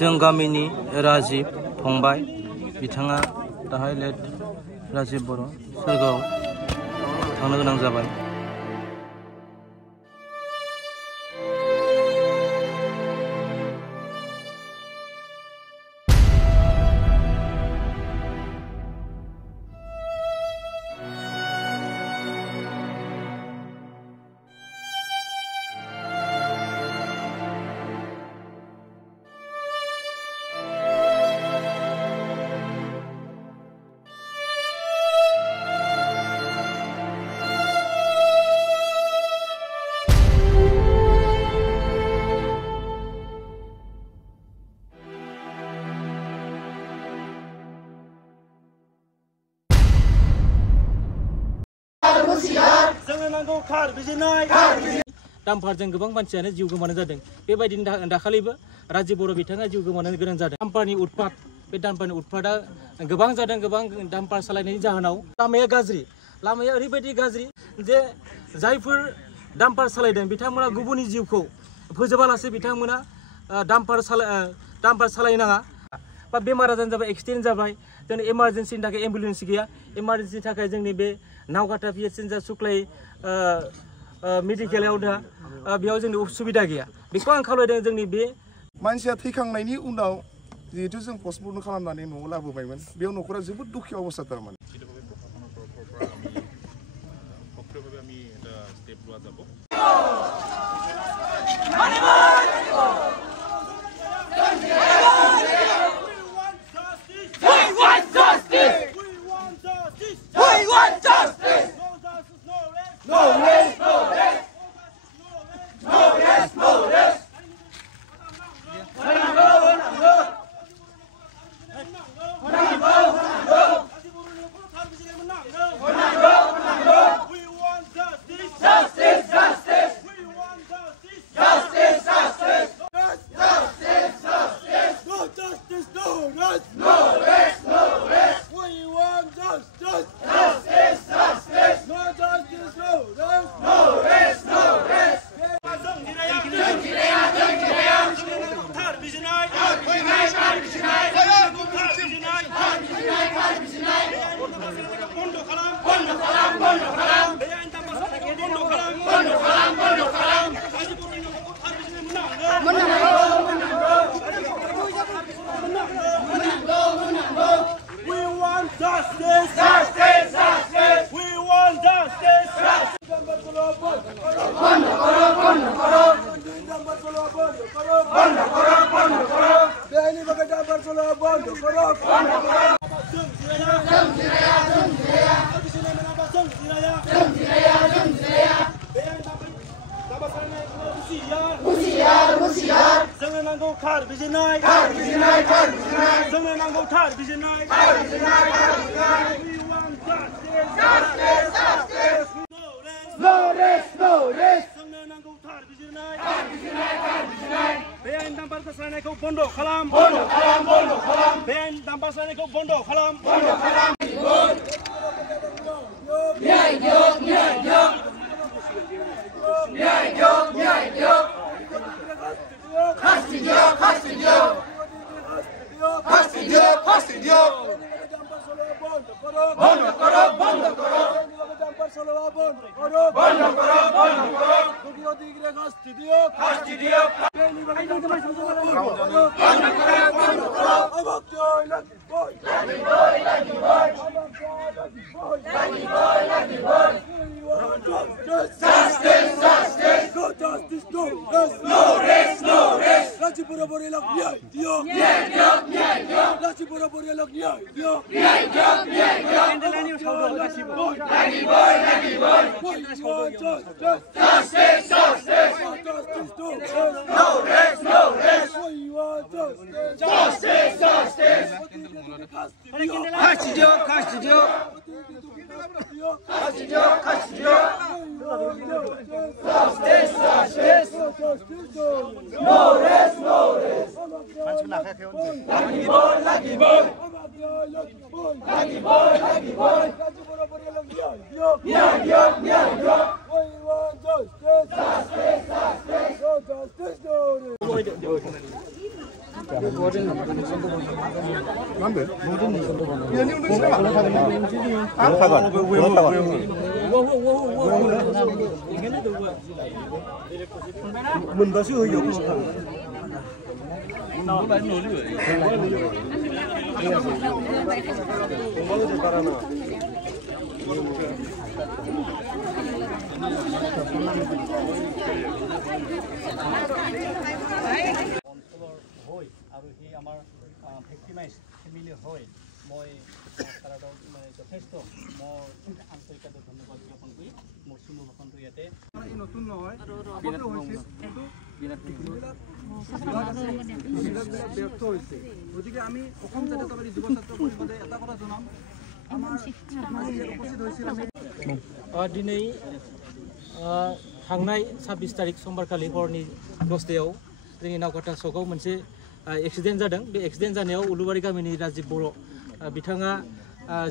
जों गामिनि राजिब फंबाय बिथाङा दाहाय लेट राजिब बर' सोरगोआव थांनो गोनां जाबाय। दाम्पारजों गोबां मानसियानो जिउ गोमानो जादों। बेबायदिनो दाखालिबो राजिब बर' बिथाङा जिउ गोमानो गोनां जादों। दाम्पारनि उत्पात, बे दाम्पारनि उत्पातआ गोबां जादों। गोबां दाम्पार सालायनायनि जाहोनाव लामाया गाज्रि, लामाया ओरैबायदि गाज्रि जे जायफोर दाम्पार सालायदों बिथांमोना गुबुननि जिउखौ फोजोबालासे बिथांमोना दाम्पार सालायनाङा। बा बेमार आजार जाबाय, एक्सिडेन्ट जाबाय, जोंनि इमारजेन्सिनि थाखाय एम्बुलेन्स गैया, इमारजेन्सिनि थाखाय जोंनि बे नावकाटा पिएचसि जा सुक्लाय मेडिकेलाव दा बेयाव जोंनि उसुबिदा गैया। बेखौ आं खावलायदों जोंनि बे मानसिया थैखांनायनि उनाव जिहेतु जों पस्टमर्टम खालामनानै न'आव लाबोबायमोन, बेयाव न'खरा जोबोद दुखु अबस्था थारमोन। Ngambil? Ya ini udah হয় আৰু সেই আমাৰ ভেক্টিমাইজ ফেমিলি হয় মই কাৰাগাৰত মানে যথেষ্ট মোৰ আন্তৰিকভাৱে ধন্যবাদ জ্ঞাপন কৰি মোৰ চুমু ভাষণটো ইয়াতে নতুন নহয় ব্যৰ্থ হৈছে গতিকে আমি অসম জাতীয়তাবাদী যুৱ ছাত্ৰ পৰিষদে এটা কথা জনাম আমাৰ উপস্থিত হৈছিল আমি दिनै थांनाय 26 तारिख समबारखालि हरनि 10टायाव जोंनि नावकाटा सकआव मोनसे एक्सिडेन्ट जादों बे एक्सिडेन्ट जानायाव उलुबारि गामिनि राजिब बर' बिथाङा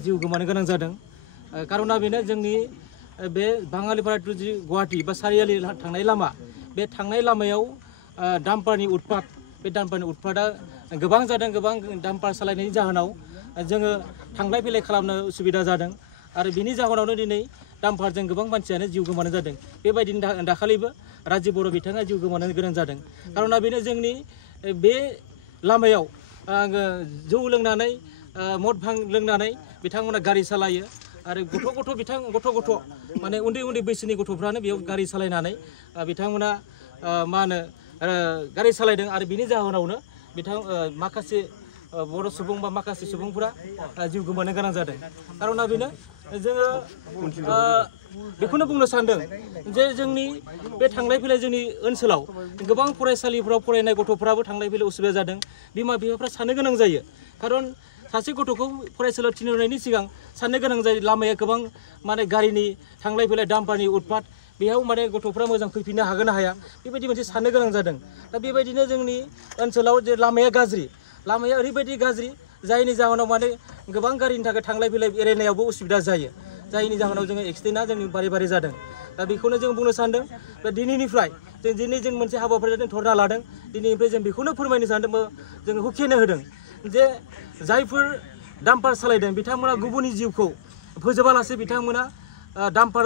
जिउ गोमानो गोनां जादों कारना बेनो जोंनि बे बाङालिपारा टु गुवाहाटी बा सारियालि थांनाय लामा बे थांनाय लामायाव डाम्पारनि उत्पात बे डाम्पारनि उत्पाता गोबां जादों गोबां डाम्पार सालायनायनि जाहोनाव जोङो थांलाय फैलाय खालामनो उसुबिदा जादों आरो बिनि जाहोनावनो दिनै डाम्पारजों गोबां मानसियानो जिउ गोमानो जादों बेबायदिनो दाखालिबो राजिब बर' बिथाङा जिउ गोमानो गोनां जादों कारना बेनो जोंनि बे लामायाव जौ लोंनानै मद भां लोंनानै बिथांमोना गारि सालायो आरो गथ' माने उन्दै बैसोनि गथ'फ्रानो बेयाव गारि सालायनानै बिथांमोना मा होनो गारि सालायदों आरो बिनि जाहोनावनो माखासे बर' सुबुं बा माखासे सुबुंफोरा जिउ गोमानो गोनां जादों कारना बेनो जोङो बेखौनो बुंनो सानदों जे जोंनि बे थांलाय फैलाय जोंनि ओनसोलाव गोबां फरायसालिफोराव फरायनाय गथ'फ्राबो थांलाय फैलाय उसुबिदा जादों बिमा बिफाफ्रा साननो गोनां जायो खारन सासे गथ'खौ फरायसालियाव थिनहरनायनि सिगां साननो गोनां जायो लामाया गोबां माने गारिनि थांलाय फैलाय डाम्पारनि उत्पात बेयाव माने गथ'फ्रा मोजां फैफिननो हागोन ना हाया बेबायदि मोनसे साननो गोनां जादों दा बेबायदिनो जोंनि ओनसोलाव जे लामाया ओरैबायदि गाज्रि जायनि जाहोनाव माने गोबां गारिनि थाखाय थांलाय फैलाय एरायनायावबो उसुबिदा जायो जायनि जाहोनाव जोङो एक्सिडेन्टआ जोंनि बारे जादों दा बेखौनो जों बुंनो सानदों दा दिनैनिफ्राय जों मोनसे हाबाफारि धरना लादों दिनैनिफ्राय जों बेखौनो फोरमायनो सानदों जों हुखेनो होदों जे जायफोर डाम्पार सालायदों बिथांमोना गुबुननि जिउखौ फोजोबालासे बिथांमोना डाम्पार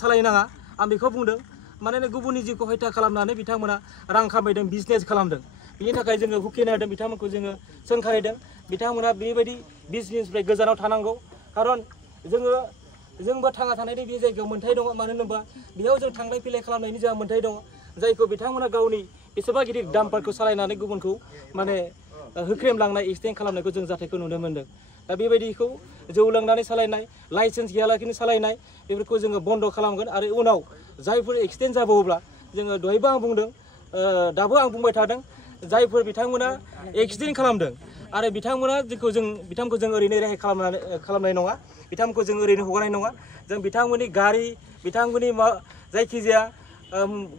सालायनाङा आं बेखौ बुंदों मानोना गुबुननि जिउखौ हत्या खालामनानै बिथांमोना रां खामायदों बिजनेस खालामदों बिनि थाखाय जोङो हुखेनो होदों बिथांमोनखौ जोङो सोंखारिदों बिथांमोना बेबायदि बिजनेसनिफ्राय गोजानाव थानांगौ खारन जोंबो थांना थानायनि बे जायगायाव मोन्थाय दङ मानो होनोबा बेयाव जों थांलाय फैलाय खालामनायनि जोंहा मोन्थाय दङ जायखौ बिथांमोना गावनि बेसेबा गिदिर डाम्पारखौ सालायनानै गुबुनखौ माने होख्रेमलांनाय एक्सिडेन्ट खालामनायखौ जों जाथायखौ नुनो मोन्दों दा बेबायदिखौ जौ लोंनानै सालायनाय लाइसेन्स गैयालाखिनो सालायनाय बेफोरखौ जोङो बन्द खालामगोन आरो उनाव जायफोर एक्सिडेन्ट जाबावोब्ला जोङो दहायबो आं बुंदों दाबो आं बुंबाय थादों जायफोर बिथांमोना एक्सिडेन्ट खालामदों आरो बिथांमोनखौ जों ओरैनो रेहाय खालामनाय नङा बिथांमोनखौ जों ओरैनो हगारनाय नङा जों बिथांमोननि गारि बिथांमोननि जायखिजाया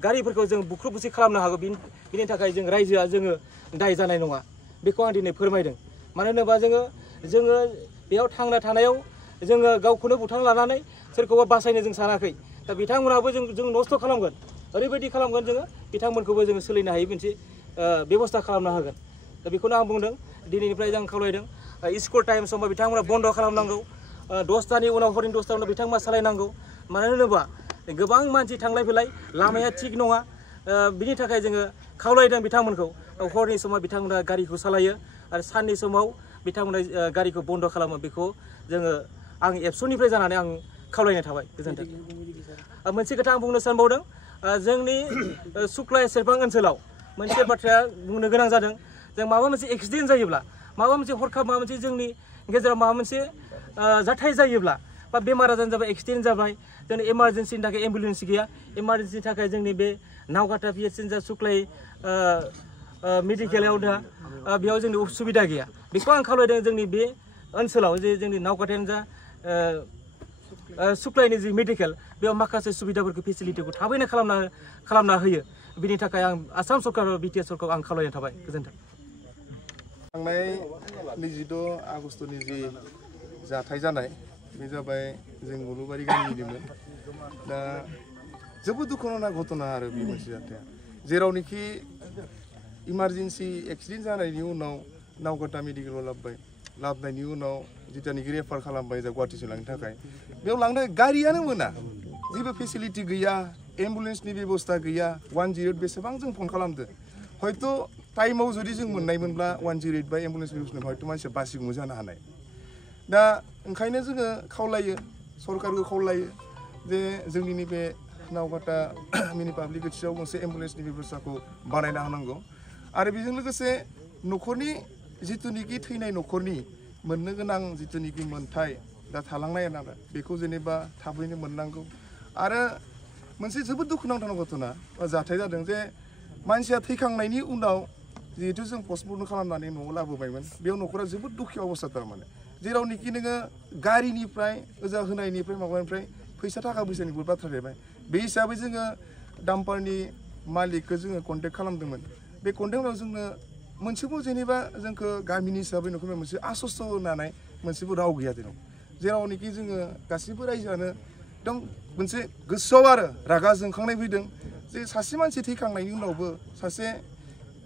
गारिफोरखौ जों बुख्रुब बुसि खालामनो हागौ बिनि थाखाय जों रायजोआ जोङो दाय जानाय नङा बेखौ आं दिनै फोरमायदों मानो होनोबा जोङो बेयाव थांना थानायाव जोङो गावखौनो बुथारना लानानै सोरखौबा बासायनो जों सानाखै दा बिथांमोनाबो जों नस्थ खालामगोन ओरैबायदि खालामगोन जोङो बिथांमोनखौबो जोङो सोलिनो हायै मोनसे बेबस्था खालामनो हागोन दा बेखौनो आं बुंदों दिनैनिफ्राय आं खावलायदों स्कुल टाइम समाव बिथांमोना बन्द खालामनांगौ 10टानि उनाव हरनि 10टानि उनाव बिथांमोना सालायनांगौ मानो होनोबा गोबां मानसि थांलाय फैलाय लामाया थिग नङा बिनि थाखाय जोङो खावलायदों बिथांमोनखौ हरनि समाव बिथांमोना गारिखौ सालायो आरो साननि समाव बिथांमोना गारिखौ बन्द खालामो बेखौ जोङो आं एबसुनिफ्राय जानानै आं खावलायनाय थाबाय गोजोन्थों मोनसे खोथा आं बुंनो सानबावदों जोंनि सुक्लाय सेरफां ओनसोलाव मोनसे बाथ्राया बुंनो गोनां जादों जों माबा मोनसे एक्सिडेन्ट जायोब्ला माबा मोनसे हरखाब माबा मोनसे जोंनि गेजेराव माबा मोनसे जाथाय जायोब्ला बा बेमार आजार जाबाय एक्सिडेन्ट जाबाय जोंनि इमारजेन्सिनि थाखाय एम्बुलेन्स गैया इमारजेन्सिनि थाखाय जोंनि बे नावकाटा पिएचसि जा सुक्लाय मेडिकेलाव दा बेयाव जोंनि उसुबिदा गैया बेखौ आं खावलायदों जोंनि बे ओनसोलाव जे जोंनि नावकाटायानो जा सुक्लायनि जि मेडिकेल बेयाव माखासे सुबिदाफोरखौ फेसिलिटिखौ थाबैनो खालामना होयो बिनि थाखाय आं आसाम सरकार बिटिआर सरकारखौ आं खावलायनाय थाबाय गोजोन्थों थांनाय 26 आगस्टनि जि जाथाय जानाय बे जाबाय जों उलुबारि गामिनिमोन दा जोबोद दुखुनांथाव घटना आरो बे मोनसे जाथाया जेरावनोखि इमारजेन्सि एक्सिडेन्ट जानायनि उनाव नावकाटा मेडिकेलाव लाबोनायनि उनाव जिथुनाखि रेफार खालामबाय जा गुवाहाटिसिम लांनो थाखाय बेयाव लांनो गारियानो मोना जेबो फेसिलिटि गैया एम्बुलेन्सनि बेबस्था गैया 108 बेसेबां जों फन खालामदो हयथ' टाइमाव जुदि जों मोननायमोनब्ला 108 बा एम्बुलेन्स बेबस्था हयथ' मानसिया बासिगौमोन जानो हानाय दा ओंखायनो जोङो खावलायो सरकारखौ खावलायो जे जोंनि नैबे नावकाटा मिनि पाब्लिक एरियायाव मोनसे एम्बुलेन्सनि बेबस्थाखौ बानायना होनांगौ आरो बेजों लोगोसे न'खरनि जिथुनिखि थैनाय न'खरनि मोननो गोनां जिथुनिखि मोनथाय दा थालांनाय आरो बेखौ जेनेबा थाबैनो मोननांगौ आरो मोनसे जोबोद दुखुनांथाव घटना जाथाय जादों जे मानसिया थैखांनायनि उनाव जिहेतु जों पस्टमर्टम खालामनानै न'आव लाबोबायमोन बेयाव न'खरा जोबोद दुखु अबस्था थारमाने जेरावनोखि नोङो गारिनिफ्राय ओजा होनायनिफ्राय माबानिफ्राय फैसा थाखा फैसानिबो बाथ्रा फैबाय बे हिसाबै जोङो डाम्पारनि मालिकखौ जोङो कन्टेक्ट खालामदोंमोन बे कन्टेक्टआव जोंनो मोनसेबो जेनेबा जोंखौ गामिनि हिसाबै न'खर मोनसे आश्वस्त होनानै मोनसेबो राव गैया जेरावनोखि जोङो गासैबो रायजोआनो एकदम मोनसे गोसोआव आरो रागा जोंखांनाय फैदों जे सासे मानसि थैखांनायनि उनावबो सासे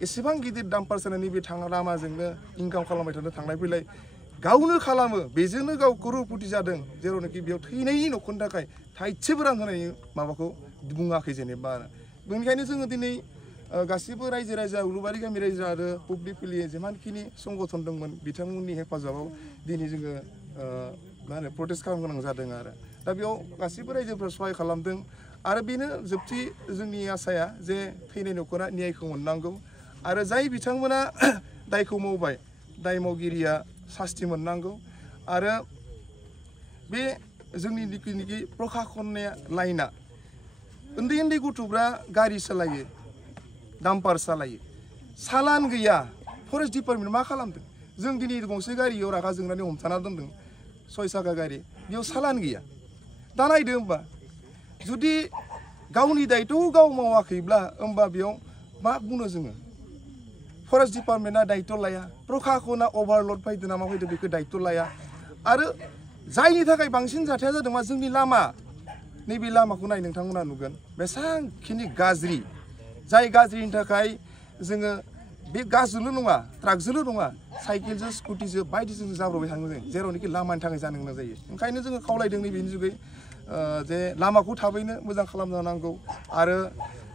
एसेबां गिदिर डाम्पार सालायनानै बे लामाजोंनो इनकाम खालामबाय थानो थांलाय फैलाय गावनो खालामो बेजोंनो गाव करोड़पति जादों जेरावनोखि बेयाव थैनायनि न'खरनि थाखाय थाइसेबो रां होनायनि माबाखौ बुङाखै जेनेबा बेनिखायनो जोङो दिनै गासिबो रायजो राजा उलुबारि गामि रायजो आरो पाब्लिक फेलि जेमानखिनि संगठन दंमोन बिथांमोननि हेफाजाबाव दिनै जोङो मा होनो प्रटेस्ट खालामनो गोनां जादों आरो दा बेयाव गासिबो रायजोफोरा सहाय खालामदों आरो बेनो जोबथि जोंनि आसाया जे थैनाय न'खरा न्यायखौ मोननांगौ आरो जाय बिथांमोना दायखौ मावबाय दाय मावगिरिया सास्ति मोननांगौ आरो बे जोंनि जिखिनिखि प्रखाखननि लाइना उन्दै उन्दै गथ'फ्रा गारि सालायो डाम्पार सालायो सालान गैया फरेस्ट डिपार्टमेन्ट मा खालामदों जों दिनै गंसे गारियाव रागा जोंनानै हमथाना दोनदों 6 साखा गारि बेयाव सालान गैया दा नायदो होमबा जुदि गावनि दायित्वखौ गाव मावाखैब्ला होमबा बेयाव मा बुंनो जोङो फरेस्ट डिपार्टमेन्टआ दायित्व लाया प्रखाखना अभारलड फैदो ना मा फैदो बेखौ दायित्व लाया आरो जायनि थाखाय बांसिन जाथाया जादों मा जोंनि लामा नैबे लामाखौ नाय नोंथांमोना नुगोन बेसांखिनि गाज्रि जाय गाज्रिनि थाखाय जोङो बे गाज्रिल' नङा ट्राकजोंल' नङा साइकेलजों स्कुटिजों बायदिजों जाब्रबबाय थाङो जों जेरावनोखि लामानि थाखाय जानो गोनां जायो ओंखायनो जोङो खावलायदों नैबेनि जुगै जे लामाखौ थाबैनो मोजां खालामनो हानांगौ आरो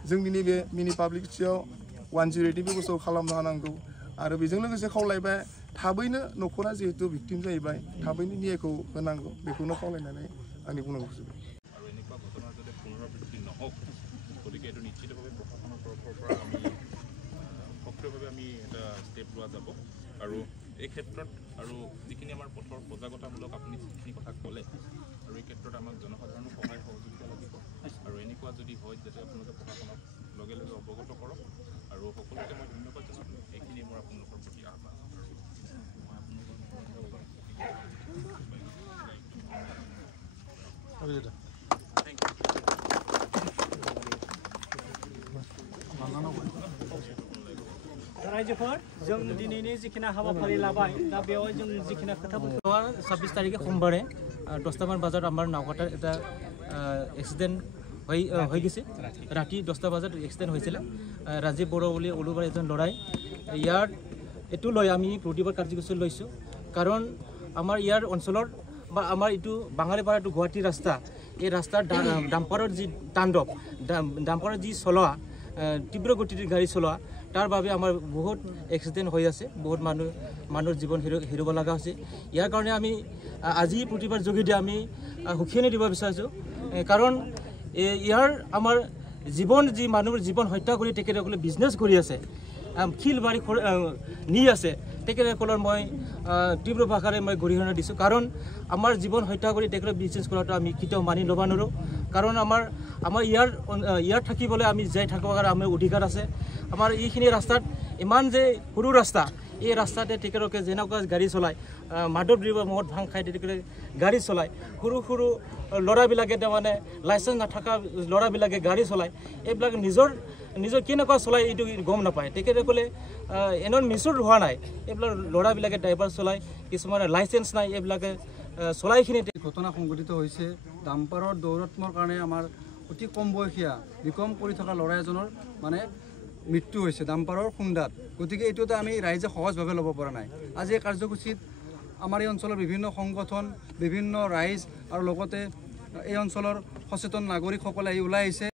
जोंनि नैबे मिनि पाब्लिक एरियायाव 108नि बेबस्थाखौ खालामनो हानांगौ आरो बेजों लोगोसे खावलायबाय थाबैनो न'खरा जिहेतु भिक्टिम जाहैबाय थाबैनो न्यायखौ होनांगौ बेखौनो खावलायनानै आंनि बुंनांगौ जोबबाय আৰু এনেকুৱা ঘটনা যাতে পুনৰাবৃত্তি নহওক গতিকে এইটো নিশ্চিতভাৱে প্ৰশাসনৰ তৰফৰ পৰা আমি সক্ৰিয়ভাৱে আমি এটা ষ্টেপ লোৱা যাব আৰু এই ক্ষেত্ৰত আৰু যিখিনি আমাৰ পথৰ সজাগতামূলক আপুনি যিখিনি কথা ক'লে আৰু এই ক্ষেত্ৰত আমাক জনসাধাৰণৰ সহায় সহযোগিতা লাগিব আৰু এনেকুৱা যদি হয় যাতে আপোনালোকে প্ৰশাসনক লগে লগে অৱগত কৰক আৰু সকলোকে মই ধন্যবাদ জনাম এইখিনি মোৰ আপোনালোকৰ প্ৰতি আহ্বান रायजोफोर जों दिनैनि जिखिनि हाबाफारि लाबाय दा बेवहाय जों जिखिनि खोथा 26 तारिखे सोमबारे 10টামান বজাত আমাৰ নাওকাটাৰ এটা এক্সিডেণ্ট হৈ গৈছে ৰাতি 10টা বজাত এক্সিডেণ্ট হৈছিল ৰাজীৱ বড়ো বুলি উলুবাৰী এজন ল'ৰাই ইয়াৰ এইটো লৈ আমি প্ৰতিবাদ কাৰ্যসূচী লৈছোঁ কাৰণ আমাৰ ইয়াৰ অঞ্চলৰ বা আমাৰ এইটো বাঙালীপাৰা টু গুৱাহাটী ৰাস্তা এই ৰাস্তাৰ ডাম্পাৰৰ যি তাণ্ডৱ ডাম্পাৰৰ যি চলোৱা তীব্ৰ গতিৰ গাড়ী চলোৱা তাৰ বাবে আমাৰ বহুত এক্সিডেণ্ট হৈ আছে বহুত মানুহৰ জীৱন হেৰুব লগা হৈছে ইয়াৰ কাৰণে আমি আজি প্ৰতিবাদ যোগেদি আমি হুঁশিয়াৰি দিব বিচাৰিছোঁ কাৰণ ইয়াৰ আমাৰ জীৱন যি মানুহৰ জীৱন হত্যা কৰি তেখেতসকলে বিজনেছ কৰি আছে খিল বাৰী নি আছে তেখেতসকলৰ মই তীব্ৰ ভাষাৰে মই গৰিহণা দিছোঁ কাৰণ আমাৰ জীৱন হত্যা কৰি তেখেতক বিজনেছ কৰাটো আমি কেতিয়াও মানি ল'ব নোৱাৰোঁ কাৰণ আমাৰ ইয়াৰ থাকিবলৈ আমি যাই থাকিবৰ কাৰণে আমাৰ অধিকাৰ আছে আমাৰ এইখিনি ৰাস্তাত ইমান যে সৰু ৰাস্তা এই ৰাস্তাতে তেখেতলোকে যেনেকুৱা গাড়ী চলায় মাদক দ্ৰব্য মদ ভাং খাই তেখেতে গাড়ী চলায় সৰু সৰু ল'ৰাবিলাকে তাৰমানে লাইচেঞ্চ নাথাকা ল'ৰাবিলাকে গাড়ী চলায় এইবিলাক নিজৰ কেনেকুৱা চলায় এইটো গম নাপায় তেখেতসকলে এনে মিচুৰ হোৱা নাই এইবিলাক ল'ৰাবিলাকে ড্ৰাইভাৰ চলায় কিছুমানে লাইচেঞ্চ নাই এইবিলাকে চলাইখিনি ঘটনা সংঘটিত হৈছে ডাম্পাৰৰ দৌৰাত্মৰ কাৰণে আমাৰ অতি কম বয়সীয়া বিকম কৰি থকা ল'ৰা এজনৰ মানে মৃত্যু হৈছে ডাম্পাৰৰ খুন্দাত। গতিকে এইটো এটা আমি ৰাইজে সহজভাৱে ল'ব পৰা নাই। আজি এই কাৰ্যসূচীত আমাৰ এই অঞ্চলৰ বিভিন্ন সংগঠন, বিভিন্ন ৰাইজ আৰু লগতে এই অঞ্চলৰ সচেতন নাগৰিকসকলে ওলাই আহিছে।